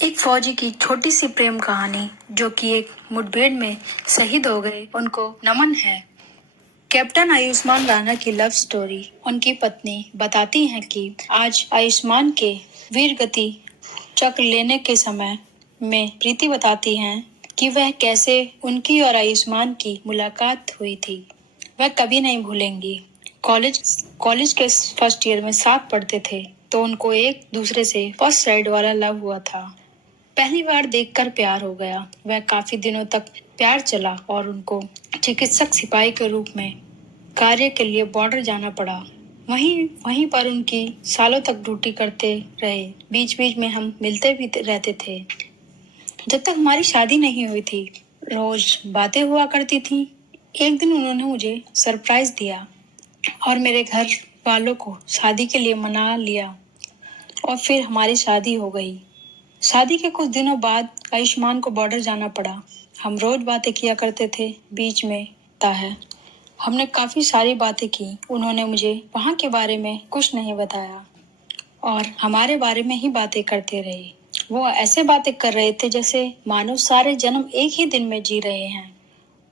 एक फौजी की छोटी सी प्रेम कहानी जो कि एक मुठभेड़ में शहीद हो गए, उनको नमन है। कैप्टन आयुष्मान राणा की लव स्टोरी। उनकी पत्नी बताती हैं कि आज आयुष्मान के वीर गति चक्र लेने के समय में प्रीति बताती हैं कि वह कैसे उनकी और आयुष्मान की मुलाकात हुई थी। वह कभी नहीं भूलेंगी। कॉलेज के फर्स्ट ईयर में साथ पढ़ते थे तो उनको एक दूसरे से फर्स्ट साइड वाला लव हुआ था। पहली बार देखकर प्यार हो गया। वह काफी दिनों तक प्यार चला और उनको चिकित्सक सिपाही के रूप में कार्य के लिए बॉर्डर जाना पड़ा। वहीं पर उनकी सालों तक ड्यूटी करते रहे। बीच बीच में हम मिलते भी रहते थे। जब तक हमारी शादी नहीं हुई थी, रोज बातें हुआ करती थी। एक दिन उन्होंने मुझे सरप्राइज दिया और मेरे घर वालों को शादी के लिए मना लिया और फिर हमारी शादी हो गई। शादी के कुछ दिनों बाद आयुष्मान को बॉर्डर जाना पड़ा। हम रोज बातें किया करते थे। बीच में ता है हमने काफी सारी बातें की। उन्होंने मुझे वहाँ के बारे में कुछ नहीं बताया और हमारे बारे में ही बातें करते रहे। वो ऐसे बातें कर रहे थे जैसे मानो सारे जन्म एक ही दिन में जी रहे हैं।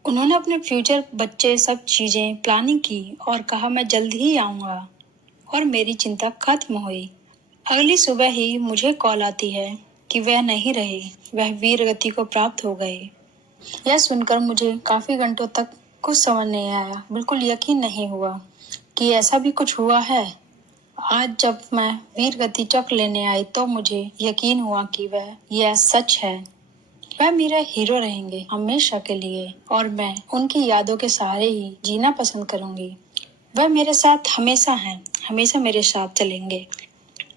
उन्होंने अपने फ्यूचर, बच्चे, सब चीजें प्लानिंग की और कहा मैं जल्द ही आऊंगा और मेरी चिंता खत्म हुई। अगली सुबह ही मुझे कॉल आती है कि वह नहीं रहे, वह वीर गति को प्राप्त हो गए। यह सुनकर मुझे काफी घंटों तक कुछ समझ नहीं आया। बिल्कुल यकीन नहीं हुआ कि ऐसा भी कुछ हुआ है। आज जब मैं वीर गति चक्र लेने आई तो मुझे यकीन हुआ कि यह सच है। वह मेरा हीरो रहेंगे हमेशा के लिए और मैं उनकी यादों के सहारे ही जीना पसंद करूंगी। वह मेरे साथ हमेशा हैं, हमेशा मेरे साथ चलेंगे।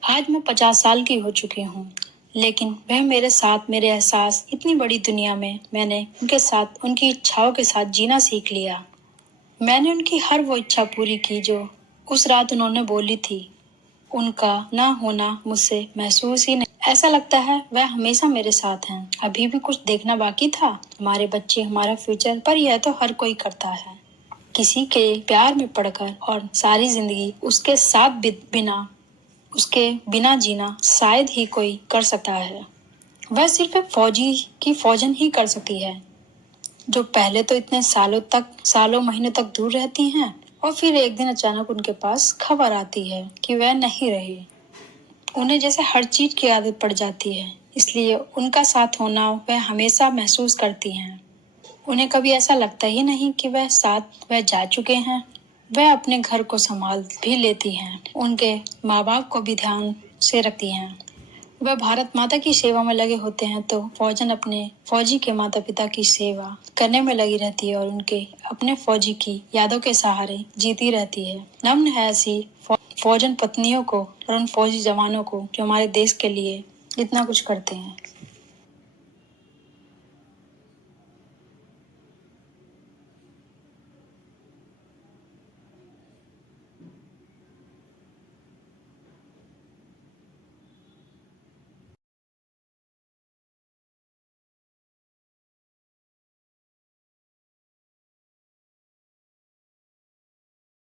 आज मैं 50 साल की हो चुकी हूँ, लेकिन वह मेरे साथ, मेरे एहसास, इतनी बड़ी दुनिया में मैंने उनके साथ, उनकी इच्छाओं के साथ जीना सीख लिया। मैंने उनकी हर वो इच्छा पूरी की जो उस रात उन्होंने बोली थी। उनका ना होना मुझसे महसूस ही नहीं। ऐसा लगता है वह हमेशा मेरे साथ हैं। अभी भी कुछ देखना बाकी था, हमारे बच्चे, हमारा फ्यूचर, पर यह तो हर कोई करता है। किसी के प्यार में पड़कर और सारी जिंदगी उसके बिना जीना शायद ही कोई कर सकता है। वह सिर्फ एक फौजी की फौजन ही कर सकती है, जो पहले तो इतने सालों महीनों तक दूर रहती हैं और फिर एक दिन अचानक उनके पास खबर आती है कि वह नहीं रहे। उन्हें जैसे हर चीज की आदत पड़ जाती है, इसलिए उनका साथ होना वह हमेशा महसूस करती हैं। उन्हें कभी ऐसा लगता ही नहीं कि वह जा चुके हैं। वह अपने घर को संभाल भी लेती हैं, उनके माँ बाप को भी ध्यान से रखती हैं। वह भारत माता की सेवा में लगे होते हैं तो फौजन अपने फौजी के माता पिता की सेवा करने में लगी रहती है और उनके अपने फौजी की यादों के सहारे जीती रहती है। नमन है ऐसी फौजन पत्नियों को और उन फौजी जवानों को जो हमारे देश के लिए इतना कुछ करते हैं।